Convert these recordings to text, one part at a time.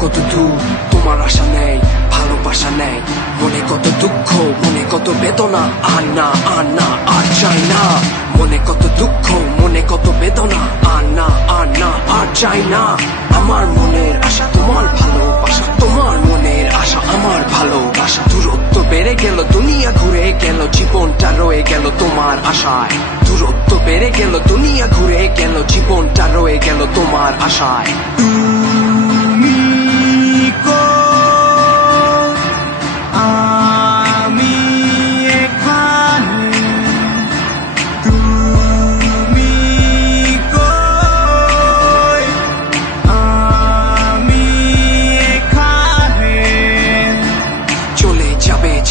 কত দূর, তোমার আশা নেই, ভালোবাসা নেই। মনে কত দুঃখ, মনে কত বেদনা, আর না আর না আর চাই না। মনে কত দুঃখ, মনে কত বেদনা, আর না আর না আর চাই না। আমার মনের আশা তোমার ভালোবাসা, তোমার মনের আশা আমার ভালোবাসা। দূরত্ব বেড়ে গেল, দুনিয়া ঘুরে গেল, জীবনটা রয়ে গেল তোমার আশায়। দূরত্ব বেড়ে গেল, দুনিয়া ঘুরে গেল, জীবনটা রয়ে গেল তোমার আশায়।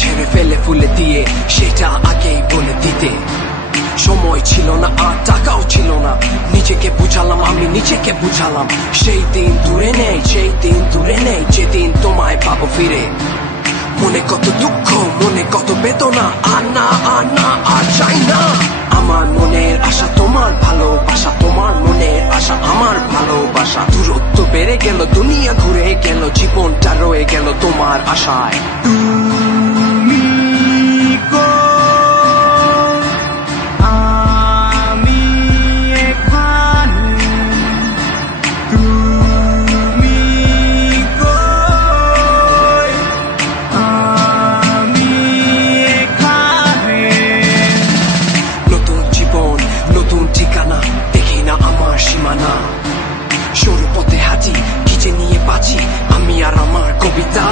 ছেড়ে ফেলে ফুলে দিয়ে, সেটা আগেই বলে দিতে। সময় ছিল না আর টাকাও ছিল না, নিজেকে বুঝালাম, আমি নিজেকে বুঝালাম। সেই দিন দূরে নেই, সেই দিন দূরে নেই, যেদিন তোমায় পাবো ফিরে। মনে কত দুঃখ, মনে কত বেদনা, আর না আর না আর চাই না। আমার মনের আশা তোমার ভালোবাসা, তোমার মনের আশা আমার ভালোবাসা। দূরত্ব বেড়ে গেল, দুনিয়া ঘুরে গেল, জীবনটা রয়ে গেল তোমার আশায়। সরু পথে হাঁটি, খিচে নিয়ে বাঁচি আমি আর আমার কবিতা।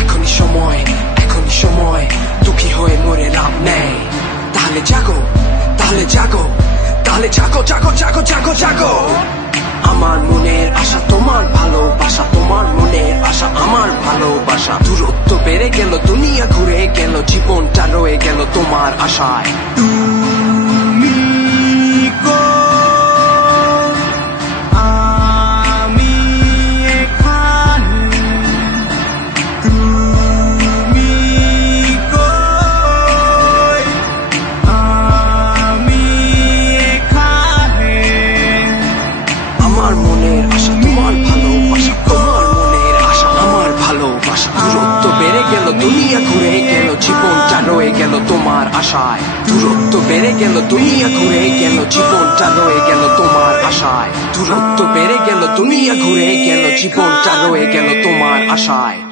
এখনই সময়, এখনই সময়, দুঃখী হয়ে মরে লাভ নেই। তাহলে জাগো, তাহলে জাগো, তাহলে জাগো জাগো জাগো জাগো জাগো। আমার মনের আশা তোমার ভালোবাসা, তোমার মনের আশা আমার ভালোবাসা। দূরত্ব বেড়ে গেল, দুনিয়া ঘুরে গেল, জীবনটা রয়ে গেল তোমার আশায়। আমার মনের আশা তোমার ভালোবাসা, তোমার মনের আশা আমার ভালোবাসা। দূরত্ব বেড়ে গেল, দুনিয়া ঘুরে গেল, জীবনটা রয়ে গেল তোমার আশায়। দূরত্ব বেড়ে গেল, দুনিয়া ঘুরে গেল, জীবনটা রয়ে গেল তোমার আশায়। দূরত্ব বেড়ে গেল, দুনিয়া ঘুরে গেল, জীবনটা রয়ে গেল তোমার আশায়।